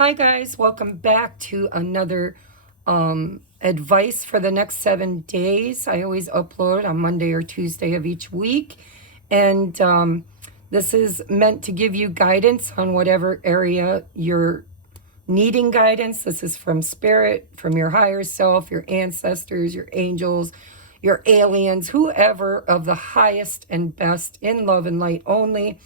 Hi guys, welcome back to another advice for the next 7 days. I always upload on Monday or Tuesday of each week, and this is meant to give you guidance on whatever area you're needing guidance. This is from spirit, from your higher self, your ancestors, your angels, your aliens, whoever of the highest and best in love and light only.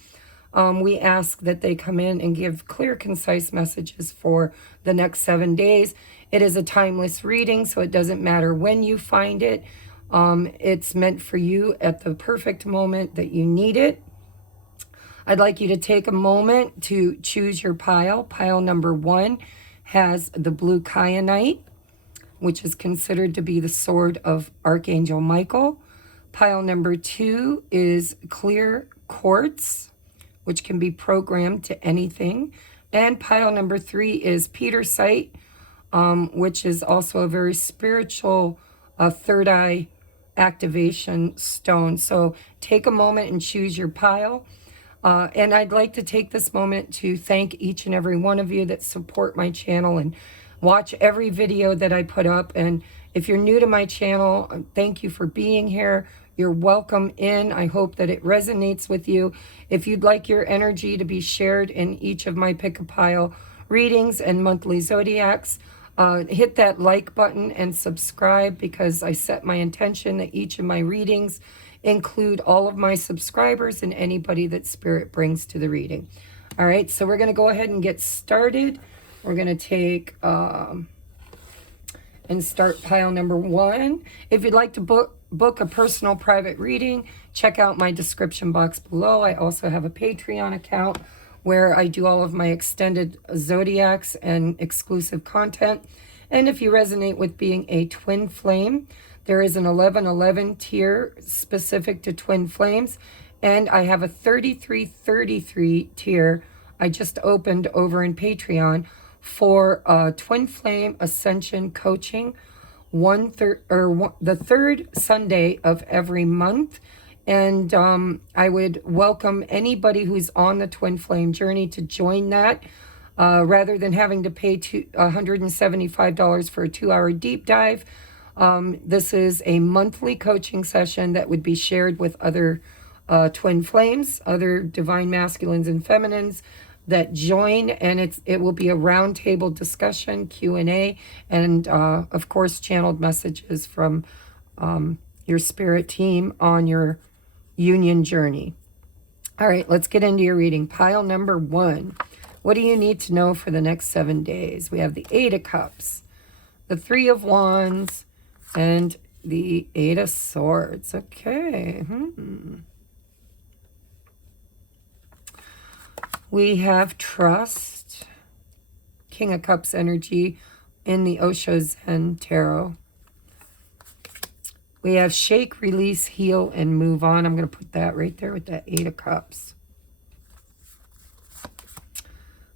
We ask that they come in and give clear, concise messages for the next 7 days. It is a timeless reading, so it doesn't matter when you find it. It's meant for you at the perfect moment that you need it. I'd like you to take a moment to choose your pile. Pile number 1 has the blue kyanite, which is considered to be the sword of Archangel Michael. Pile number 2 is clear quartz, which can be programmed to anything. And pile number 3 is petersite, which is also a very spiritual third eye activation stone. So take a moment and choose your pile. And I'd like to take this moment to thank each and every one of you that support my channel and watch every video that I put up. And if you're new to my channel, thank you for being here. You're welcome in. I hope that it resonates with you. If you'd like your energy to be shared in each of my Pick a Pile readings and monthly zodiacs, hit that like button and subscribe, because I set my intention that each of my readings include all of my subscribers and anybody that Spirit brings to the reading. All right, so we're going to go ahead and get started. We're going to take and start pile number 1. If you'd like to book a personal private reading, check out my description box below. I also have a Patreon account where I do all of my extended zodiacs and exclusive content. And if you resonate with being a twin flame, there is an 1111 tier specific to twin flames, and I have a 3333 tier I just opened over in Patreon for twin flame ascension coaching, the third Sunday of every month. And I would welcome anybody who's on the twin flame journey to join that, rather than having to pay $175 for a 2-hour deep dive. This is a monthly coaching session that would be shared with other twin flames, other divine masculines and feminines that join, and it will be a roundtable discussion, Q&A, and of course channeled messages from your spirit team on your union journey. All right, let's get into your reading. Pile number 1. What do you need to know for the next 7 days? We have the 8 of Cups, the 3 of Wands, and the 8 of Swords. Okay. We have trust, King of Cups energy in the Osho Zen Tarot. We have shake, release, heal, and move on. I'm going to put that right there with that 8 of Cups.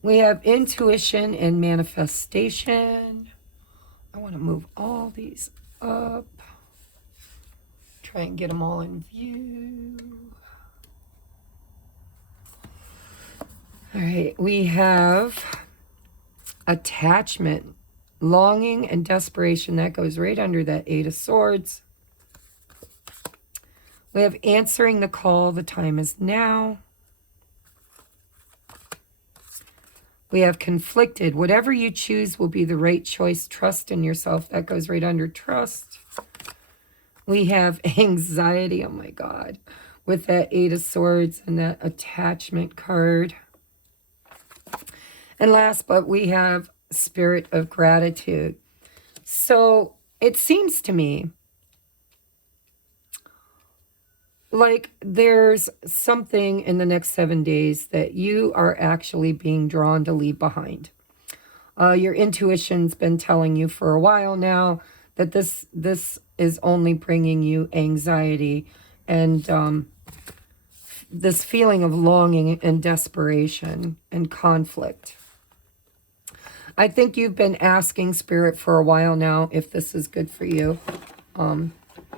We have intuition and manifestation. I want to move all these up. Try and get them all in view. All right, we have attachment, longing, and desperation. That goes right under that 8 of Swords. We have answering the call, the time is now. We have conflicted. Whatever you choose will be the right choice. Trust in yourself. That goes right under trust. We have anxiety. Oh my God. With that 8 of Swords and that attachment card. And last, but we have spirit of gratitude. So it seems to me like there's something in the next 7 days that you are actually being drawn to leave behind. Your intuition's been telling you for a while now that this is only bringing you anxiety and this feeling of longing and desperation and conflict. I think you've been asking Spirit for a while now if this is good for you.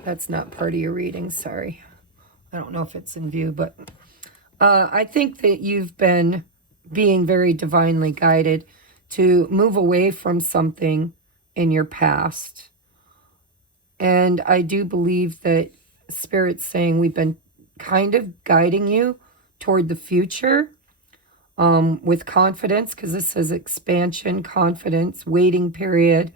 That's not part of your reading, sorry. I don't know if it's in view, but I think that you've been being very divinely guided to move away from something in your past. And I do believe that Spirit's saying we've been kind of guiding you toward the future with confidence, because this says expansion, confidence, waiting period,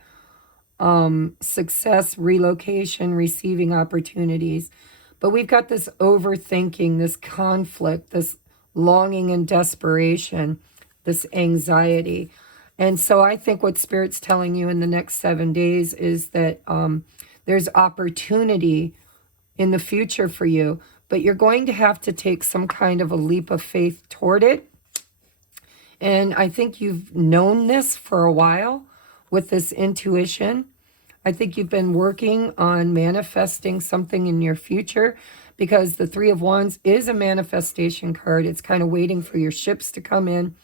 success, relocation, receiving opportunities. But we've got this overthinking, this conflict, this longing and desperation, this anxiety. And so I think what Spirit's telling you in the next 7 days is that there's opportunity in the future for you, but you're going to have to take some kind of a leap of faith toward it. And I think you've known this for a while with this intuition. I think you've been working on manifesting something in your future, because the Three of Wands is a manifestation card. It's kind of waiting for your ships to come in.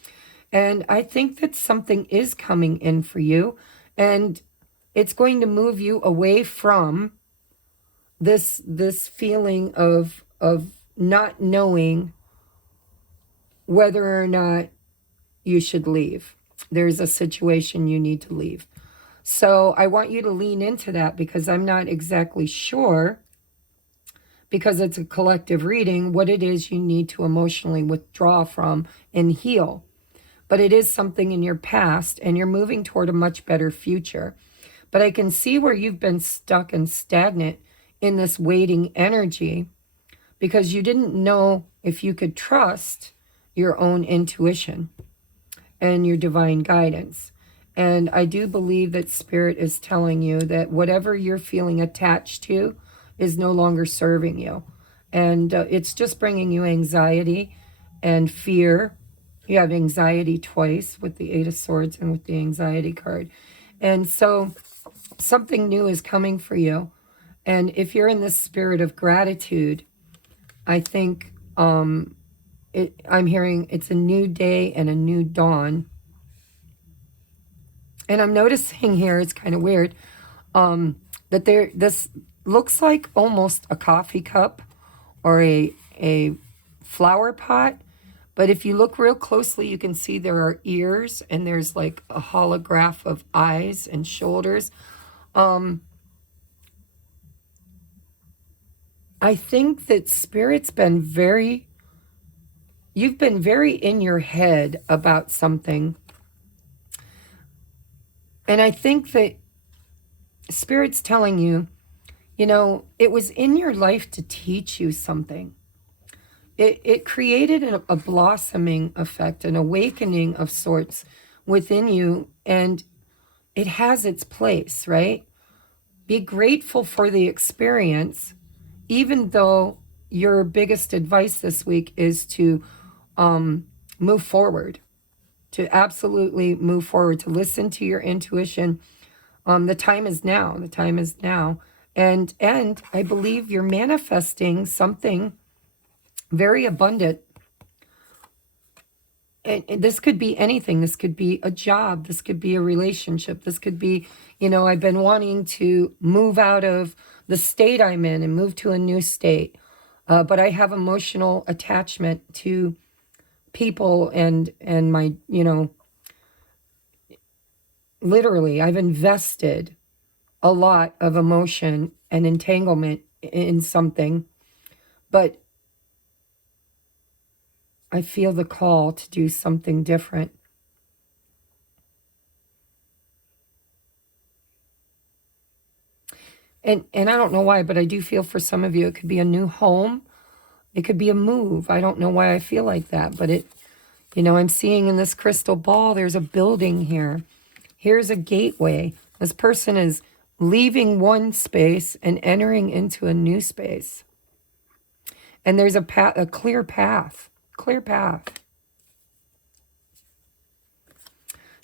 And I think that something is coming in for you, and it's going to move you away from this feeling of not knowing whether or not you should leave. There's a situation you need to leave. So I want you to lean into that, because I'm not exactly sure, because it's a collective reading, what it is you need to emotionally withdraw from and heal. But it is something in your past, and you're moving toward a much better future. But I can see where you've been stuck and stagnant in this waiting energy, because you didn't know if you could trust your own intuition and your divine guidance. And I do believe that Spirit is telling you that whatever you're feeling attached to is no longer serving you. And it's just bringing you anxiety and fear. You have anxiety twice with the Eight of Swords and with the anxiety card. And so something new is coming for you. And if you're in this spirit of gratitude, I think I'm hearing it's a new day and a new dawn. And I'm noticing here, it's kind of weird, that this looks like almost a coffee cup or a flower pot. But if you look real closely, you can see there are ears, and there's like a holograph of eyes and shoulders. I think that Spirit's been you've been very in your head about something. And I think that Spirit's telling you, it was in your life to teach you something. It created a blossoming effect, an awakening of sorts within you, and it has its place, right? Be grateful for the experience, even though your biggest advice this week is to move forward, to absolutely move forward, to listen to your intuition. The time is now. The time is now. And I believe you're manifesting something very abundant. And this could be anything. This could be a job. This could be a relationship. This could be, I've been wanting to move out of the state I'm in and move to a new state. But I have emotional attachment to people and my, literally, I've invested a lot of emotion and entanglement in something, but I feel the call to do something different. And I don't know why, but I do feel for some of you, it could be a new home. It could be a move. I don't know why I feel like that, but I'm seeing in this crystal ball, there's a building here. Here's a gateway. This person is leaving one space and entering into a new space. And there's a clear path.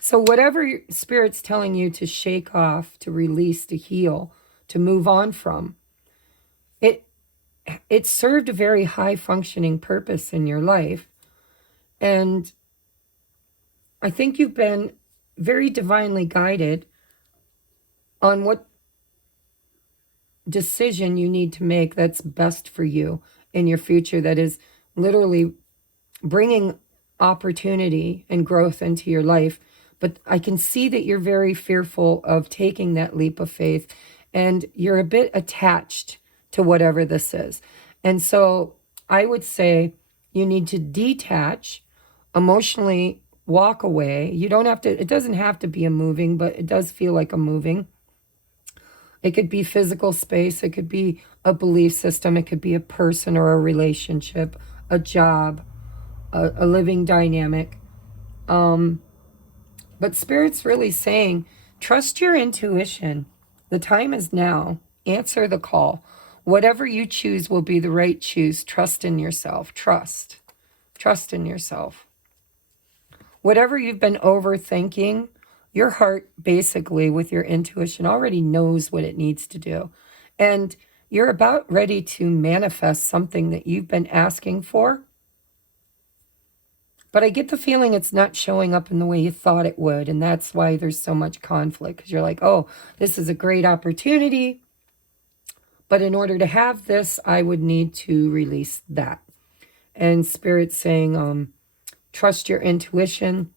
So whatever Spirit's telling you to shake off, to release, to heal, to move on from, it served a very high functioning purpose in your life. And I think you've been very divinely guided on what decision you need to make that's best for you in your future, that is literally bringing opportunity and growth into your life, But I can see that you're very fearful of taking that leap of faith, and you're a bit attached to whatever this is. And so I would say you need to detach, emotionally walk away. You don't have to, it doesn't have to be a moving, but it does feel like a moving. It could be physical space, it could be a belief system, it could be a person or a relationship, a job, a living dynamic. But Spirit's really saying, trust your intuition. The time is now. Answer the call. Whatever you choose will be the right choose. Trust in yourself. Trust. Trust in yourself. Whatever you've been overthinking, your heart basically with your intuition already knows what it needs to do. And you're about ready to manifest something that you've been asking for. But I get the feeling it's not showing up in the way you thought it would. And that's why there's so much conflict. Because you're like, oh, this is a great opportunity. But in order to have this, I would need to release that. And Spirit's saying, trust your intuition.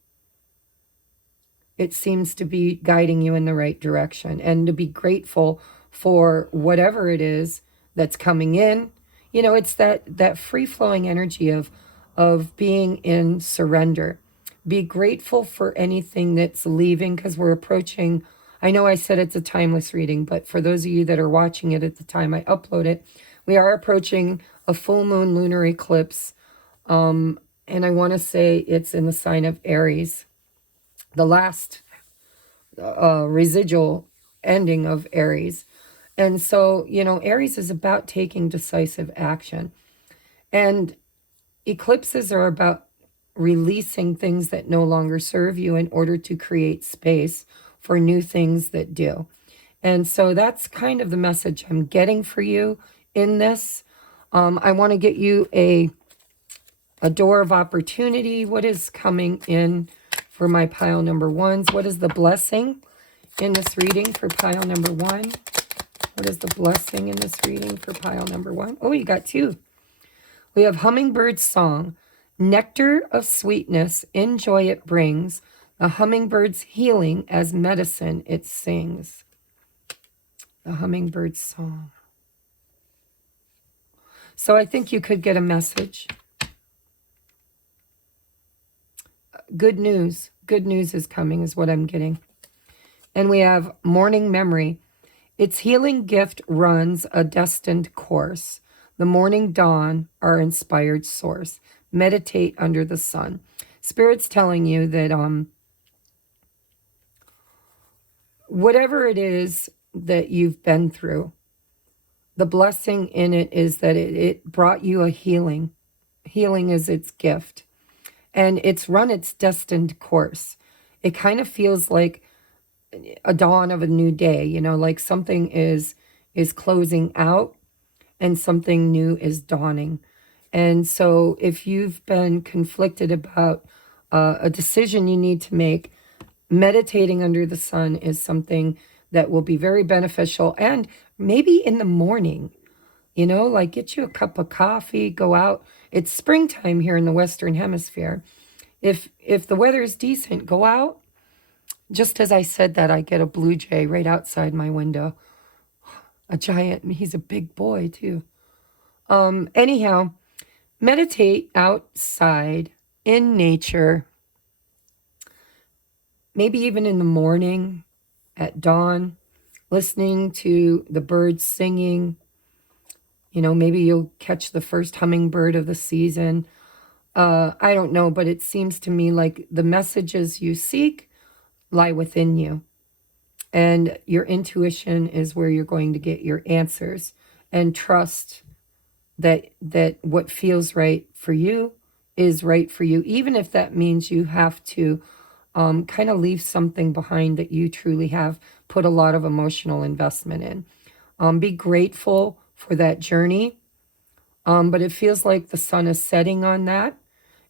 It seems to be guiding you in the right direction. And to be grateful for whatever it is that's coming in. You know, it's that free-flowing energy of being in surrender. Be grateful for anything that's leaving, because we're approaching, I know I said it's a timeless reading, but for those of you that are watching it at the time I upload it, we are approaching a full moon lunar eclipse. And I want to say it's in the sign of Aries, the last residual ending of Aries. And so, you know, Aries is about taking decisive action. And eclipses are about releasing things that no longer serve you in order to create space for new things that do. And so that's kind of the message I'm getting for you in this. I want to get you a door of opportunity. What is coming in for my pile number ones? What is the blessing in this reading for pile number one? What is the blessing in this reading for pile number one? Oh, you got two. We have hummingbird's song. Nectar of sweetness, in joy it brings. The hummingbird's healing as medicine it sings. The hummingbird's song. So I think you could get a message. Good news. Good news is coming is what I'm getting. And we have morning memory. Its healing gift runs a destined course. The morning dawn, our inspired source. Meditate under the sun. Spirit's telling you that whatever it is that you've been through, the blessing in it is that it brought you a healing. Healing is its gift. And it's run its destined course. It kind of feels like a dawn of a new day, you know, like something is closing out and something new is dawning. And so if you've been conflicted about a decision you need to make, meditating under the sun is something that will be very beneficial. And maybe in the morning, you know, like get you a cup of coffee, go out. It's springtime here in the Western Hemisphere. If the weather is decent, go out. Just as I said that, I get a blue jay right outside my window. A giant, and he's a big boy too. Anyhow, meditate outside in nature, maybe even in the morning, at dawn, listening to the birds singing. You know, maybe you'll catch the first hummingbird of the season. I don't know, but it seems to me like the messages you seek lie within you. And your intuition is where you're going to get your answers. And trust that what feels right for you is right for you, even if that means you have to kind of leave something behind that you truly have put a lot of emotional investment in. Be grateful for that journey, but it feels like the sun is setting on that,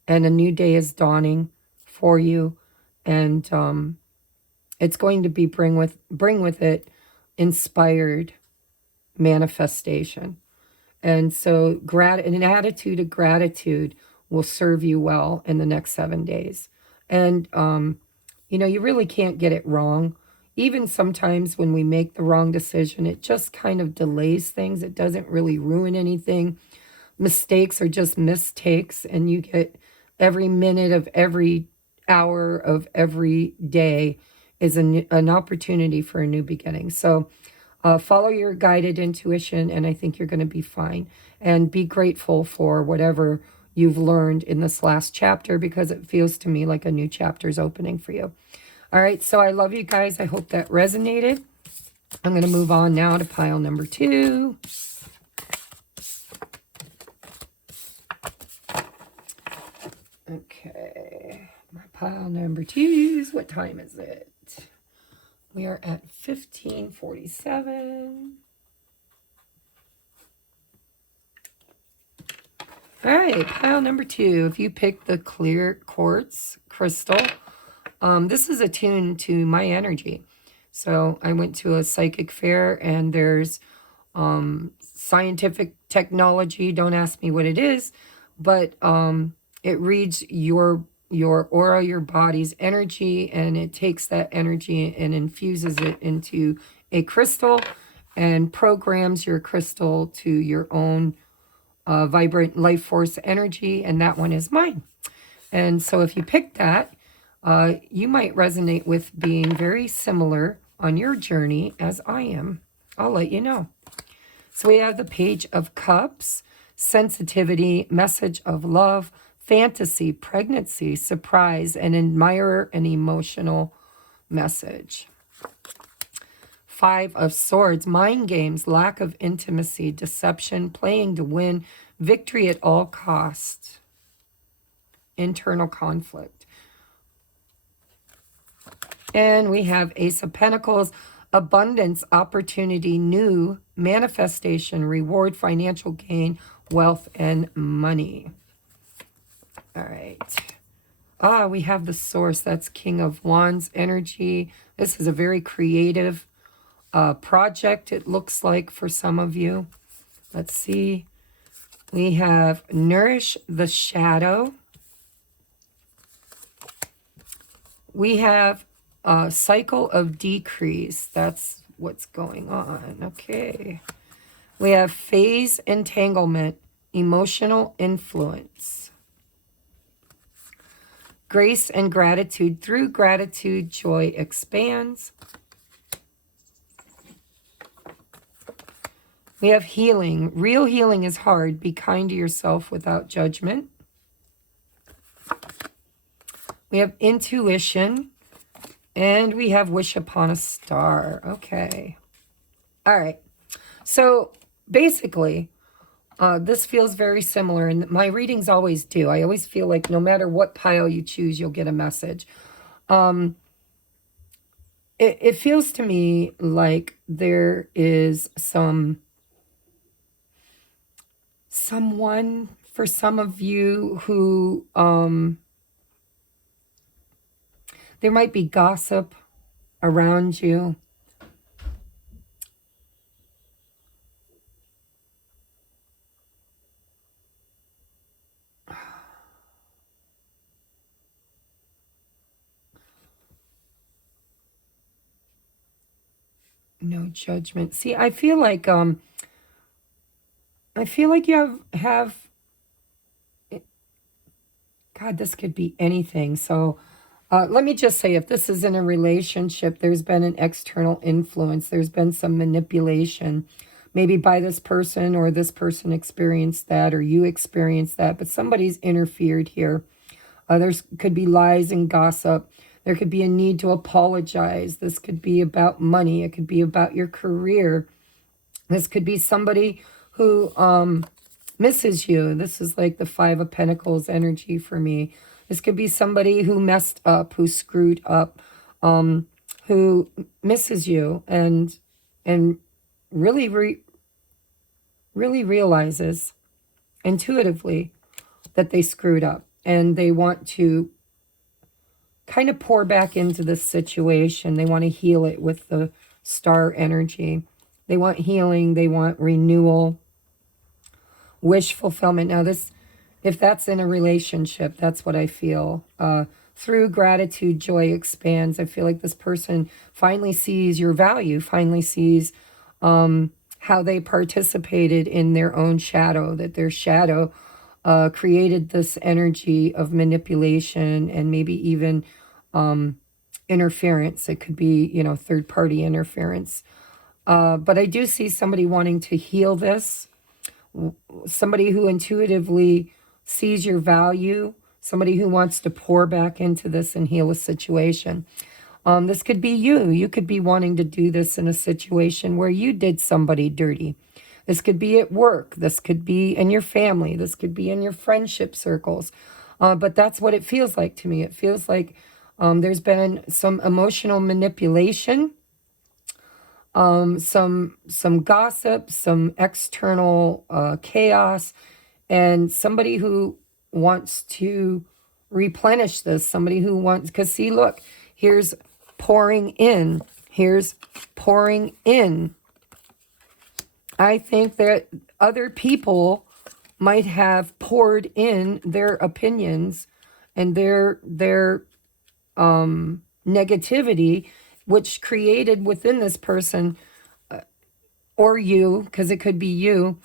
and a new day is dawning for you, and it's going to be bring with it inspired manifestation. And so an attitude of gratitude will serve you well in the next 7 days. And, You know, you really can't get it wrong. Even sometimes when we make the wrong decision, it just kind of delays things. It doesn't really ruin anything. Mistakes are just mistakes, and you get every minute of every hour of every day is an opportunity for a new beginning. So follow your guided intuition, and I think you're going to be fine. And be grateful for whatever you've learned in this last chapter, because it feels to me like a new chapter is opening for you. All right, so I love you guys. I hope that resonated. I'm going to move on now to pile number 2. Okay, my pile number 2s. What time is it? We are at 15:47. All right, pile number 2. If you pick the clear quartz crystal, this is attuned to my energy. So I went to a psychic fair, and there's scientific technology. Don't ask me what it is, but it reads your aura, your body's energy, and it takes that energy and infuses it into a crystal and programs your crystal to your own vibrant life force energy, and that one is mine. And so if you pick that, you might resonate with being very similar on your journey as I am. I'll let you know. So we have the Page of Cups, sensitivity, message of love, fantasy, pregnancy, surprise, an admirer, an emotional message. 5 of Swords, mind games, lack of intimacy, deception, playing to win, victory at all costs, internal conflict. And we have Ace of Pentacles, abundance, opportunity, new, manifestation, reward, financial gain, wealth, and money. All right. We have the Source. That's King of Wands energy. This is a very creative project, it looks like, for some of you. Let's see. We have Nourish the Shadow. We have Cycle of Decrease. That's what's going on. Okay. We have Phase Entanglement, emotional influence. Grace and gratitude. Through gratitude, joy expands. We have healing. Real healing is hard. Be kind to yourself without judgment. We have intuition. And we have wish upon a star. Okay. All right. So basically, this feels very similar, and my readings always do. I always feel like no matter what pile you choose, you'll get a message. It feels to me like there is someone for some of you who there might be gossip around you. No judgment. See, I feel like you have God, this could be anything. So let me just say, if this is in a relationship, there's been an external influence. There's been some manipulation, maybe by this person, or this person experienced that, or you experienced that, but somebody's interfered here. There could be lies and gossip. There could be a need to apologize. This could be about money. It could be about your career. This could be somebody who misses you. This is like the 5 of Pentacles energy for me. This could be somebody who messed up, who screwed up, who misses you and really realizes intuitively that they screwed up, and they want to kind of pour back into this situation. They want to heal it with the star energy. They want healing. They want renewal, wish fulfillment. Now this, if that's in a relationship, that's what I feel. through gratitude, joy expands. I feel like this person finally sees your value, finally sees how they participated in their own shadow, that their shadow created this energy of manipulation and maybe even interference. It could be, third party interference. But I do see somebody wanting to heal this, somebody who intuitively sees your value, somebody who wants to pour back into this and heal a situation. This could be you. You could be wanting to do this in a situation where you did somebody dirty. This could be at work. This could be in your family. This could be in your friendship circles. But that's what it feels like to me. It feels like there's been some emotional manipulation, some gossip, some external chaos, and somebody who wants to replenish this, somebody who wants, because see, look, here's pouring in, here's pouring in. I think that other people might have poured in their opinions and their negativity, which created within this person or you, because it could be you,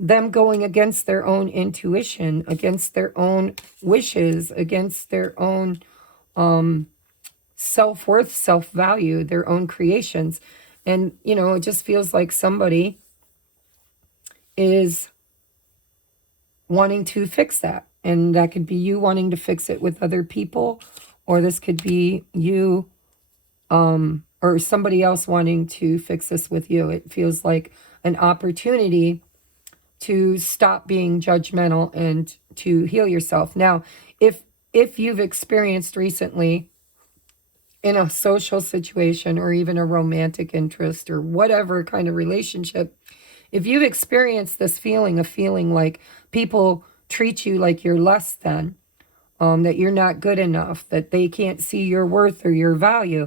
them going against their own intuition, against their own wishes, against their own self-worth, self-value, their own creations. And, it just feels like somebody is wanting to fix that. And that could be you wanting to fix it with other people, or this could be you or somebody else wanting to fix this with you. It feels like an opportunity to stop being judgmental and to heal yourself. Now, if you've experienced recently in a social situation or even a romantic interest or whatever kind of relationship, if you've experienced this feeling of feeling like people treat you like you're less than, that you're not good enough, that they can't see your worth or your value,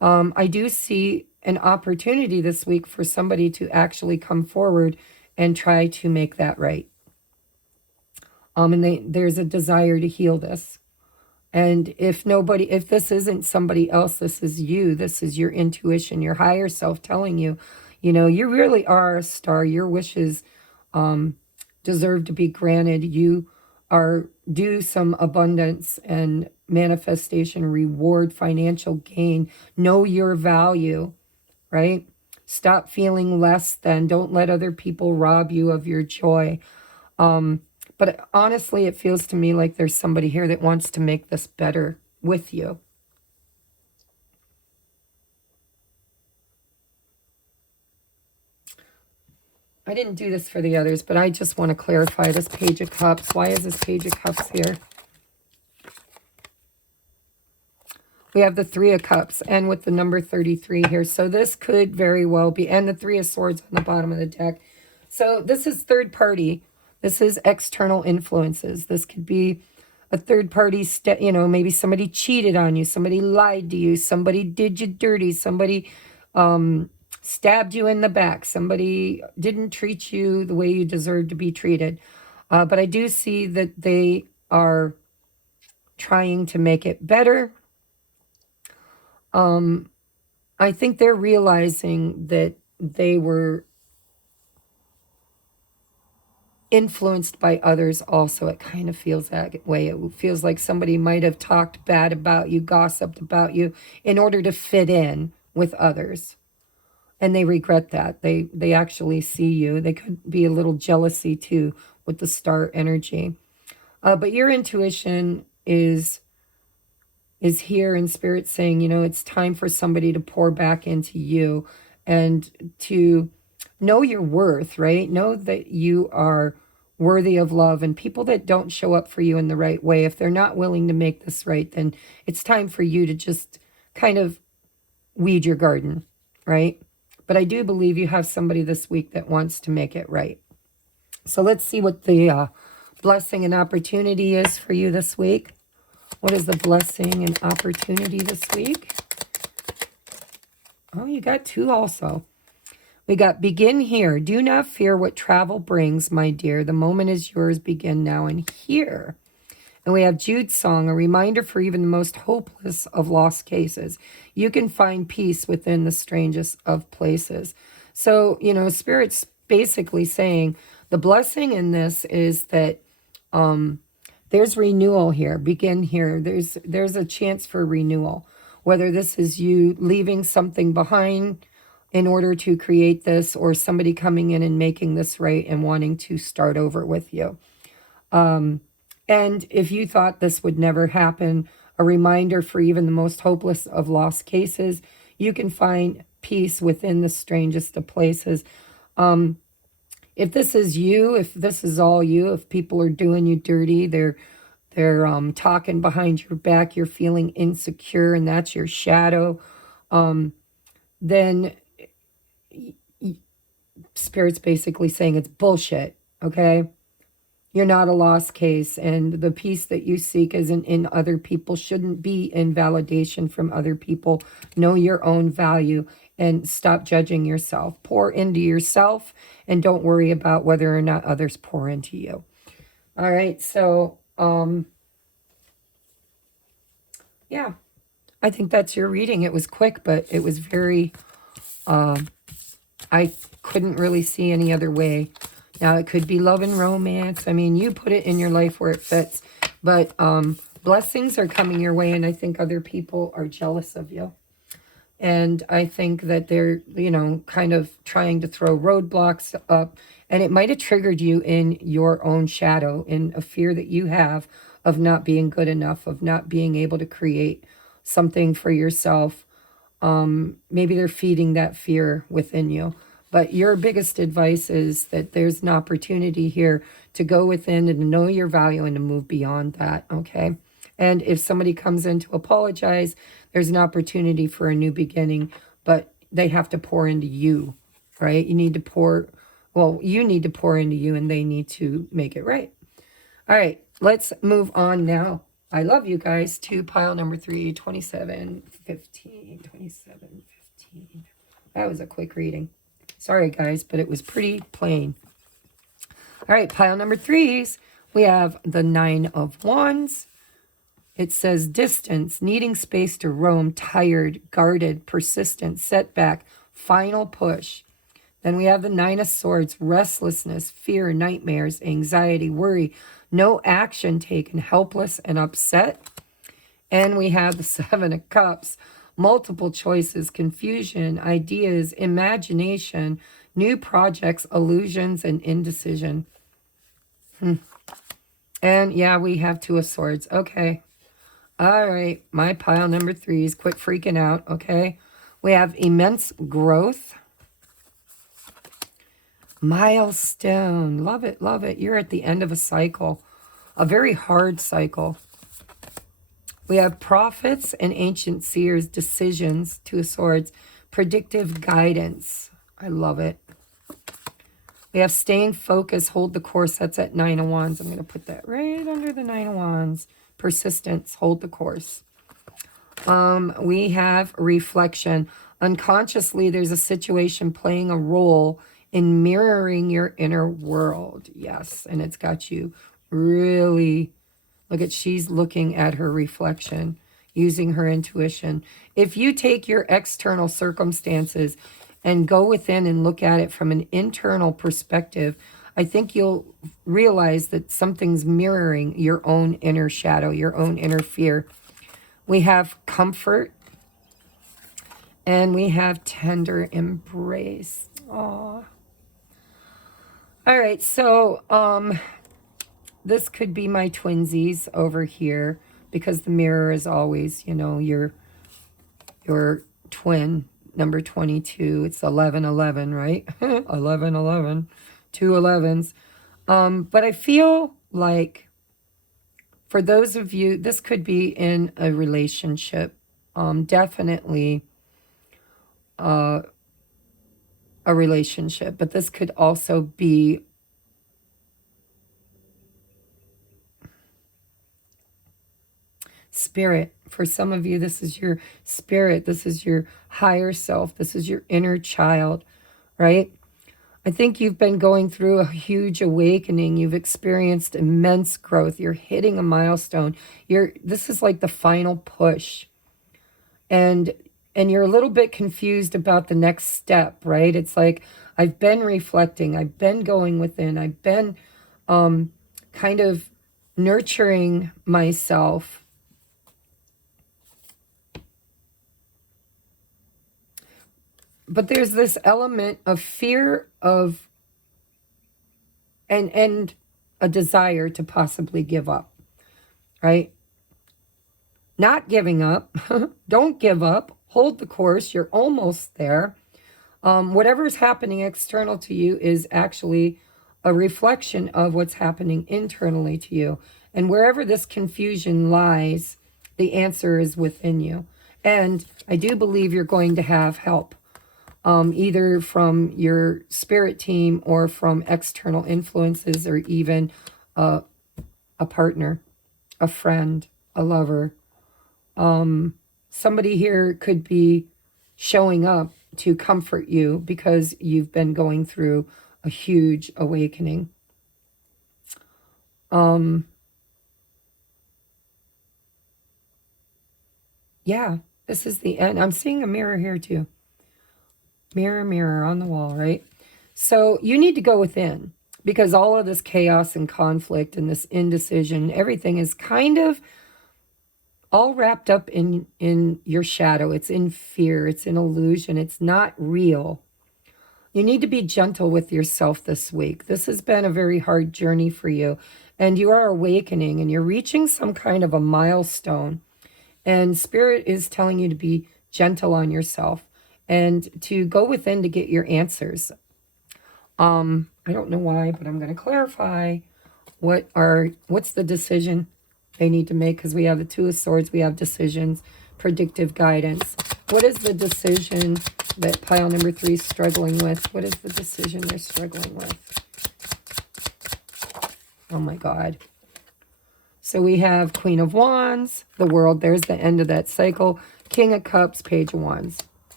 I do see an opportunity this week for somebody to actually come forward and try to make that right. And there's a desire to heal this. And if this isn't somebody else, this is you. This is your intuition, your higher self telling you, you really are a star. Your wishes deserve to be granted. You are due some abundance and manifestation, reward, financial gain. Know your value, right? Stop feeling less than. Don't let other people rob you of your joy. But honestly, it feels to me like there's somebody here that wants to make this better with you. I didn't do this for the others, but I just want to clarify this Page of Cups. Why is this Page of Cups here? We have the Three of Cups and with the number 33 here. So this could very well be, and the Three of Swords on the bottom of the deck. So this is third party. This is external influences. This could be a third party, maybe somebody cheated on you. Somebody lied to you. Somebody did you dirty. Somebody stabbed you in the back. Somebody didn't treat you the way you deserve to be treated. But I do see that they are trying to make it better. I think they're realizing that they were influenced by others also. It kind of feels that way. It feels like somebody might have talked bad about you, gossiped about you in order to fit in with others. And they regret that. They actually see you. They could be a little jealousy too with the star energy. But your intuition is here in spirit saying, it's time for somebody to pour back into you and to know your worth, right? Know that you are worthy of love, and people that don't show up for you in the right way, if they're not willing to make this right, then it's time for you to just kind of weed your garden, right? But I do believe you have somebody this week that wants to make it right. So let's see what the blessing and opportunity is for you this week. What is the blessing and opportunity this week? Oh, you got two also. We got begin here. Do not fear what travel brings, my dear. The moment is yours. Begin now and here. And we have Jude's song, a reminder for even the most hopeless of lost cases. You can find peace within the strangest of places. So, you know, Spirit's basically saying the blessing in this is that there's renewal here, begin here. There's a chance for renewal. Whether this is you leaving something behind in order to create this, or somebody coming in and making this right and wanting to start over with you. And if you thought this would never happen, a reminder for even the most hopeless of lost cases, you can find peace within the strangest of places. If this is you, if this is all you, if people are doing you dirty, they're talking behind your back, you're feeling insecure, and that's your shadow, then Spirit's basically saying it's bullshit, okay? You're not a lost case, and the peace that you seek isn't in other people, shouldn't be in validation from other people. Know your own value and stop judging yourself. Pour into yourself and don't worry about whether or not others pour into you. All right, so, yeah, I think that's your reading. It was quick, but it was very, I couldn't really see any other way. Now, it could be love and romance. I mean, you put it in your life where it fits. But blessings are coming your way, and I think other people are jealous of you. And I think that they're, you know, kind of trying to throw roadblocks up. And it might have triggered you in your own shadow, in a fear that you have of not being good enough, of not being able to create something for yourself. Maybe they're feeding that fear within you. But your biggest advice is that there's an opportunity here to go within and to know your value and to move beyond that, okay? And if somebody comes in to apologize, there's an opportunity for a new beginning, but they have to pour into you, right? You need to pour, well, you need to pour into you, and they need to make it right. All right, let's move on now. I love you guys, to pile number 3, 27, 15, 27, 15. That was a quick reading. Sorry, guys, but it was pretty plain. All right, pile number 3s. We have the 9 of Wands. It says distance, needing space to roam, tired, guarded, persistent, setback, final push. Then we have the 9 of Swords, restlessness, fear, nightmares, anxiety, worry, no action taken, helpless and upset. And we have the 7 of Cups, multiple choices, confusion, ideas, imagination, new projects, illusions, and indecision. And yeah, we have 2 of Swords. Okay. All right. My pile number 3s. Quit freaking out. Okay. We have immense growth. Milestone. Love it. Love it. You're at the end of a cycle. A very hard cycle. We have prophets and ancient seers, decisions, 2 of Swords, predictive guidance. I love it. We have staying focused, hold the course. That's at 9 of Wands. I'm going to put that right under the 9 of Wands. Persistence, hold the course. We have reflection. Unconsciously, there's a situation playing a role in mirroring your inner world. Yes, and it's got you really... Look at, she's looking at her reflection, using her intuition. If you take your external circumstances and go within and look at it from an internal perspective, I think you'll realize that something's mirroring your own inner shadow, your own inner fear. We have comfort, and we have tender embrace. Aww. All right, so, this could be my twinsies over here, because the mirror is always, you know, your twin, number 22. It's 1111, right? 1111, 2 11s. But I feel like for those of you, this could be in a relationship. Definitely a relationship, but this could also be spirit. For some of you, this is your spirit. This is your higher self. This is your inner child, right? I think you've been going through a huge awakening. You've experienced immense growth. You're hitting a milestone. This is like the final push. And you're a little bit confused about the next step, right? It's like, I've been reflecting, I've been going within, I've been kind of nurturing myself. But there's this element of fear of and a desire to possibly give up, right? Not giving up. Don't give up. Hold the course. You're almost there. Whatever is happening external to you is actually a reflection of what's happening internally to you. And wherever this confusion lies, the answer is within you. And I do believe you're going to have help, either from your spirit team or from external influences, or even a partner, a friend, a lover. Somebody here could be showing up to comfort you because you've been going through a huge awakening. Yeah, this is the end. I'm seeing a mirror here too. Mirror, mirror on the wall, right? So you need to go within, because all of this chaos and conflict and this indecision, everything is kind of all wrapped up in your shadow. It's in fear. It's in illusion. It's not real. You need to be gentle with yourself this week. This has been a very hard journey for you, and you are awakening, and you're reaching some kind of a milestone. And Spirit is telling you to be gentle on yourself and to go within to get your answers. I don't know why, but I'm going to clarify what's the decision they need to make, because we have the Two of Swords, we have decisions, predictive guidance. What is the decision that pile number 3 is struggling with? What is the decision they're struggling with? Oh my God. So we have Queen of Wands, the World. There's the end of that cycle. King of Cups, Page of Wands.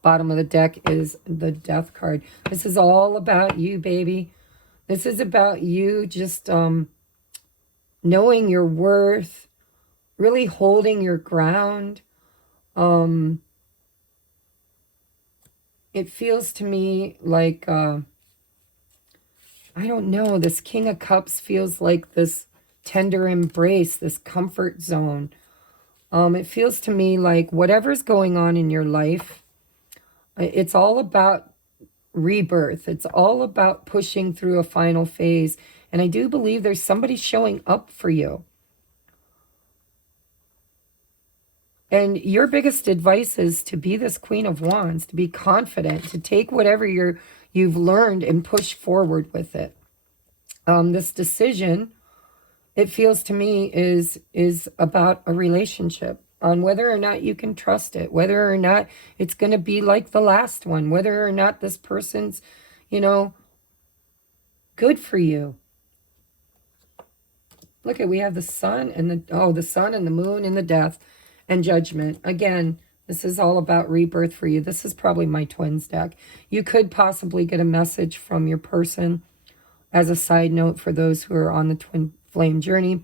Bottom of the deck is the Death card. This is all about you, baby. This is about you just knowing your worth, really holding your ground. It feels to me like, I don't know, this King of Cups feels like this tender embrace, this comfort zone. It feels to me like whatever's going on in your life, it's all about rebirth. It's all about pushing through a final phase. And I do believe there's somebody showing up for you. And your biggest advice is to be this Queen of Wands, to be confident, to take whatever you've learned and push forward with it. This decision, it feels to me, is about a relationship, on whether or not you can trust it, whether or not it's going to be like the last one, whether or not this person's, good for you. Look at, we have the sun and the sun and the moon and the death and judgment. Again, this is all about rebirth for you. This is probably my twins deck. You could possibly get a message from your person, as a side note for those who are on the twin flame journey,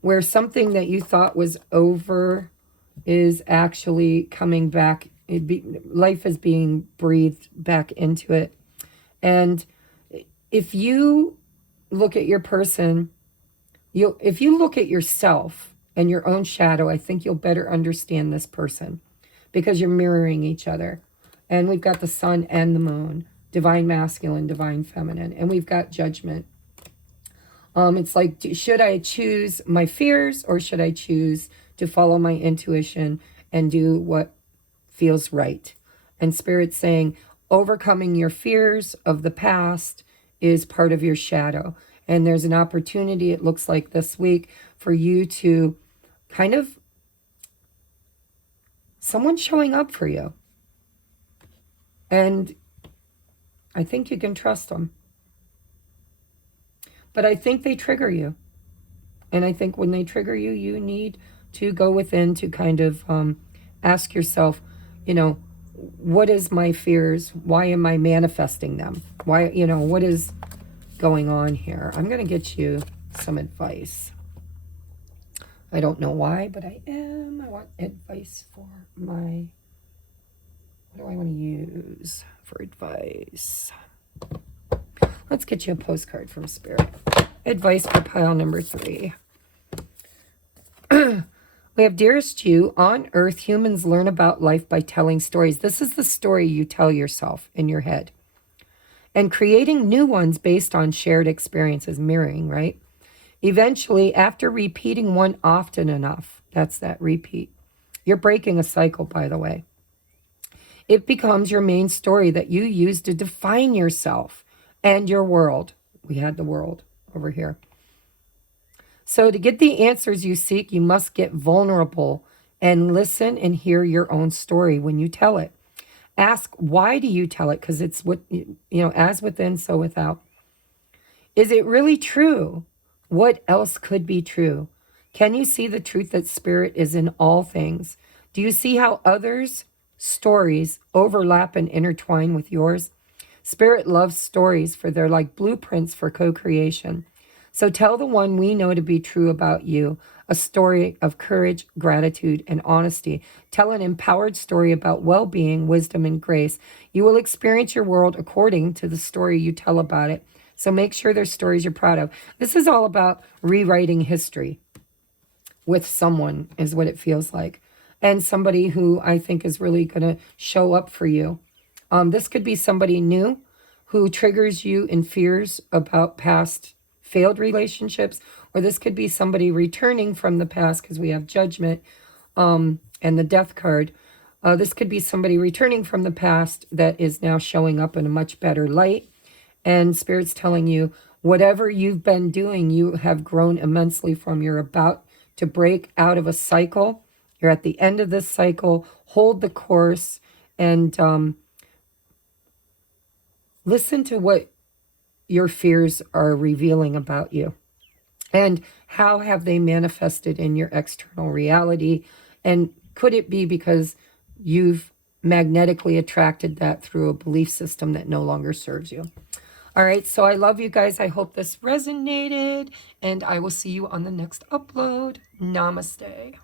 where something that you thought was over is actually coming back. Life is being breathed back into it. And if you look at your person, if you look at yourself and your own shadow, I think you'll better understand this person, because you're mirroring each other. And we've got the sun and the moon, divine masculine, divine feminine, and we've got judgment. It's like, should I choose my fears, or should I choose to follow my intuition and do what feels right? And Spirit's saying, overcoming your fears of the past is part of your shadow. And there's an opportunity, it looks like this week, for you to kind of, someone showing up for you. And I think you can trust them. But I think they trigger you. And I think when they trigger you, you need to go within to kind of ask yourself, what is my fears? Why am I manifesting them? Why, you know, what is going on here? I'm going to get you some advice. I don't know why, but I am. I want advice for my, what do I want to use for advice? Let's get you a postcard from Spirit. Advice for pile number 3. We have, dearest you, on earth, humans learn about life by telling stories. This is the story you tell yourself in your head. And creating new ones based on shared experiences, mirroring, right? Eventually, after repeating one often enough, that's that repeat. You're breaking a cycle, by the way. It becomes your main story that you use to define yourself and your world. We had the world over here. So to get the answers you seek, you must get vulnerable and listen and hear your own story when you tell it. Ask, why do you tell it? Because it's what, you know, as within, so without. Is it really true? What else could be true? Can you see the truth that Spirit is in all things? Do you see how others' stories overlap and intertwine with yours? Spirit loves stories, for they're like blueprints for co-creation. So tell the one we know to be true about you, a story of courage, gratitude, and honesty. Tell an empowered story about well-being, wisdom, and grace. You will experience your world according to the story you tell about it. So make sure there's stories you're proud of. This is all about rewriting history with someone, is what it feels like. And somebody who I think is really going to show up for you. This could be somebody new who triggers you in fears about past failed relationships, or this could be somebody returning from the past, because we have Judgment and the Death card. This could be somebody returning from the past that is now showing up in a much better light. And Spirit's telling you, whatever you've been doing, you have grown immensely from. You're about to break out of a cycle. You're at the end of this cycle. Hold the course and listen to what your fears are revealing about you. And how have they manifested in your external reality? And could it be because you've magnetically attracted that through a belief system that no longer serves you? All right, so I love you guys. I hope this resonated, and I will see you on the next upload. Namaste.